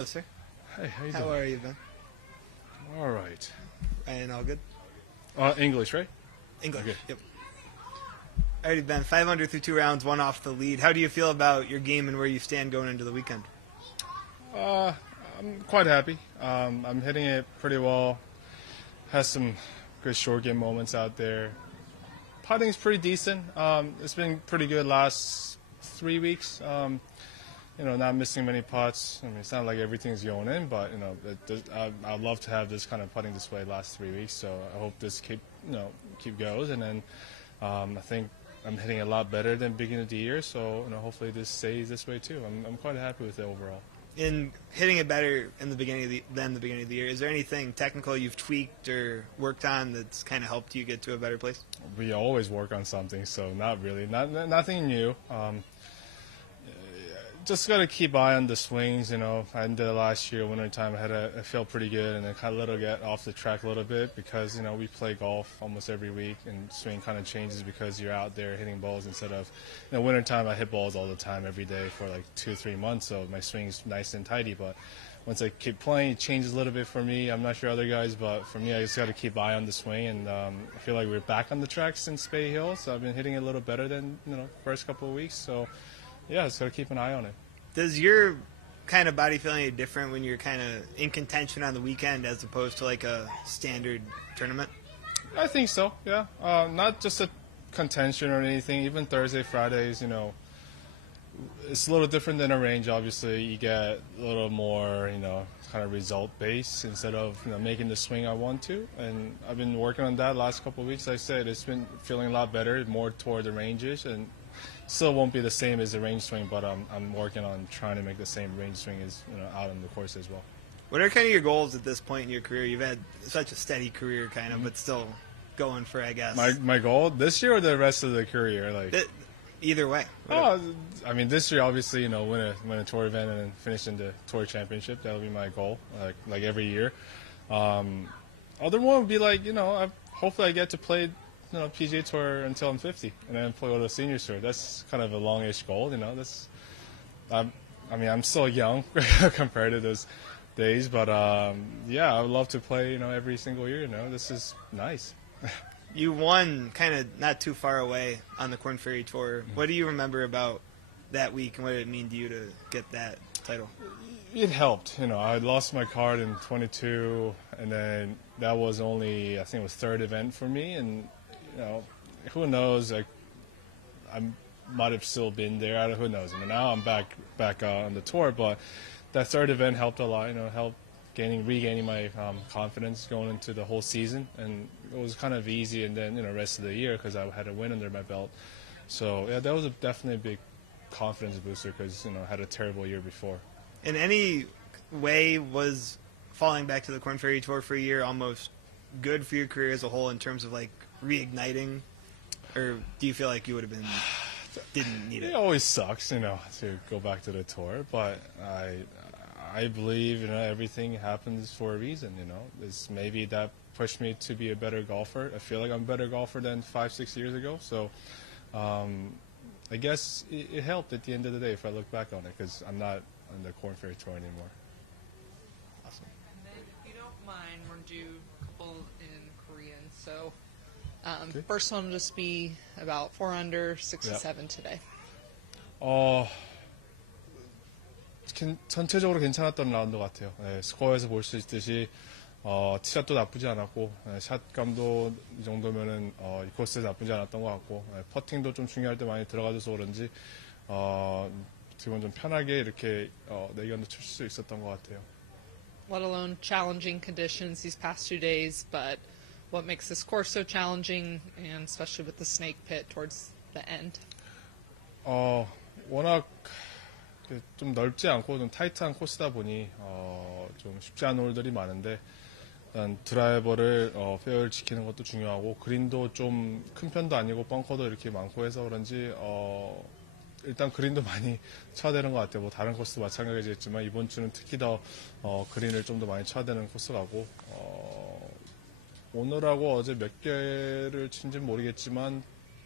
Hello, sir. Hey, how you How doing? are you, Ben? All right. And all good? English, right? English. Okay. Yep. Alrighty, Ben. 5 under through 2 rounds, one off the lead. How do you feel about your game and where you stand going into the weekend? I'm quite happy. I'm hitting it pretty well. Has some good short game moments out there. Putting's pretty decent. It's been pretty good last 3 weeks. Not missing many putts. I mean, it's not like everything's going in, but I'd love to have this kind of putting display last 3 weeks. So I hope this keep goes, and then I think I'm hitting a lot better than beginning of the year. So hopefully this stays this way too. I'm quite happy with it overall. In hitting it better in the beginning of the beginning of the year, is there anything technical you've tweaked or worked on that's kind of helped you get to a better place? We always work on something, so not really, nothing new. Just got to keep eye on the swings. I did it last year, wintertime. I felt pretty good, and then kind of get off the track a little bit because we play golf almost every week, and swing kind of changes because you're out there hitting balls instead of wintertime. I hit balls all the time every day for like 2 or 3 months, so my swing's nice and tidy. But once I keep playing, it changes a little bit for me. I'm not sure other guys, but for me, I just got to keep eye on the swing, and I feel like we're back on the track since Bay Hill, so I've been hitting it a little better than first couple of weeks. So. Yeah, just got to keep an eye on it. Does your kind of body feel any different when you're kind of in contention on the weekend as opposed to like a standard tournament? I think so, yeah. Not just a contention or anything. Even Thursday, Fridays, it's a little different than a range, obviously. You get a little more, kind of result-based instead of, making the swing I want to. And I've been working on that last couple of weeks. Like I said, it's been feeling a lot better, more toward the ranges. And still won't be the same as the range swing, but I'm working on trying to make the same range swing as out on the course as well. What are kind of your goals at this point in your career? You've had such a steady career, kind of, but still going for, I guess. My goal this year or the rest of the career, either way. I mean, this year obviously, win a tour event and then finish in the tour championship. That'll be my goal, like every year. Other one would be hopefully I get to play. PGA Tour until I'm 50, and then play with the senior tour. That's kind of a longish goal, I'm still young compared to those days, but yeah, I would love to play, every single year. This is nice. You won kind of not too far away on the Korn Ferry Tour. What do you remember about that week, and what did it mean to you to get that title? It helped. I lost my card in 22, and then that was only, I think it was third event for me, and who knows? I might have still been there. Who knows? Now I'm back on the tour, but that third event helped a lot. Helped regaining my confidence going into the whole season, and it was kind of easy. And then rest of the year because I had a win under my belt. So yeah, that was definitely a big confidence booster because I had a terrible year before. In any way, was falling back to the Korn Ferry Tour for a year almost good for your career as a whole in terms of reigniting, or do you feel like you would have didn't need it? It always sucks, to go back to the tour, but I believe everything happens for a reason. It's maybe that pushed me to be a better golfer. I feel like I'm a better golfer than 5-6 years ago. So I guess it helped at the end of the day if I look back on it because I'm not on the Korn Ferry Tour anymore. Awesome. And then, if you don't mind, we're going to do a couple in Korean. So, okay. First one will just be about 4 under, 67 today. 전체적으로 괜찮았던 라운드 같아요. 스코어에서 볼 수 있듯이 티샷도 나쁘지 않았고 샷감도 이 정도면은 이 코스에 나쁘지 않았던 것 같고 퍼팅도 좀 중요할 때 많이 들어가줘서 그런지 지금 좀 편하게 이렇게 내견도 칠 수 있었던 것 같아요. Let alone challenging conditions these past 2 days, but what makes this course so challenging, and especially with the snake pit towards the end? 워낙 좀 넓지 않고 좀 타이트한 코스다 보니 좀 쉽지 않은 홀들이 많은데 일단 드라이버를 페어를 지키는 것도 중요하고 그린도 좀 큰 편도 아니고 벙커도 이렇게 많고 해서 그런지 일단 그린도 많이 쳐야 되는 것 같아요. 뭐 다른 코스도 마찬가지겠지만 이번 주는 특히 더 그린을 좀 더 많이 쳐야 되는 코스 가고 오늘하고 어제 몇 개를 친지는 모르겠지만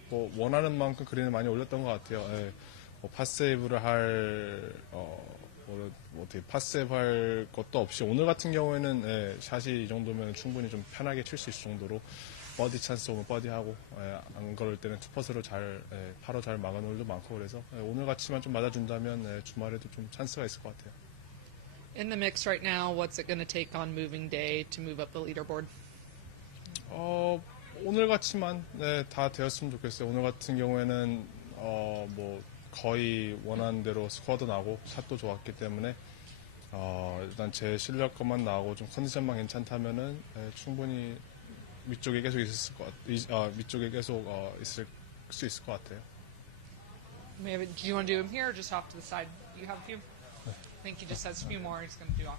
뭐 원하는 만큼 그린을 많이 올렸던 것 같아요. 뭐 파세이브를 할 뭐 어떻게 파세할 것도 없이 오늘 같은 경우에는 예, 샷이 이 정도면 충분히 좀 편하게 칠 수 있을 정도로 버디 찬스 오면 버디하고 예, 안 그럴 때는 투퍼스로 잘 예, 파로 잘 막은 홀도 많고 그래서 예, 오늘 같이만 좀 맞아준다면 예, 주말에도 좀 찬스가 있을 것 같아요. In the mix right now, what's it going to take on moving day to move up the leaderboard? 오늘 같이만 네, 다 되었으면 좋겠어요. 오늘 같은 경우에는 뭐 거의 원하는 대로 스코어도 나고 샷도 좋았기 때문에 일단 제 실력 것만 나오고 좀 컨디션만 괜찮다면은 예, 충분히 위쪽에 계속 있을 것 위쪽에 계속 있을 수 있을 것 같아요. Maybe, do you want to do him here or just off to the side? You have a few? I think he just has a few more he's going to do off.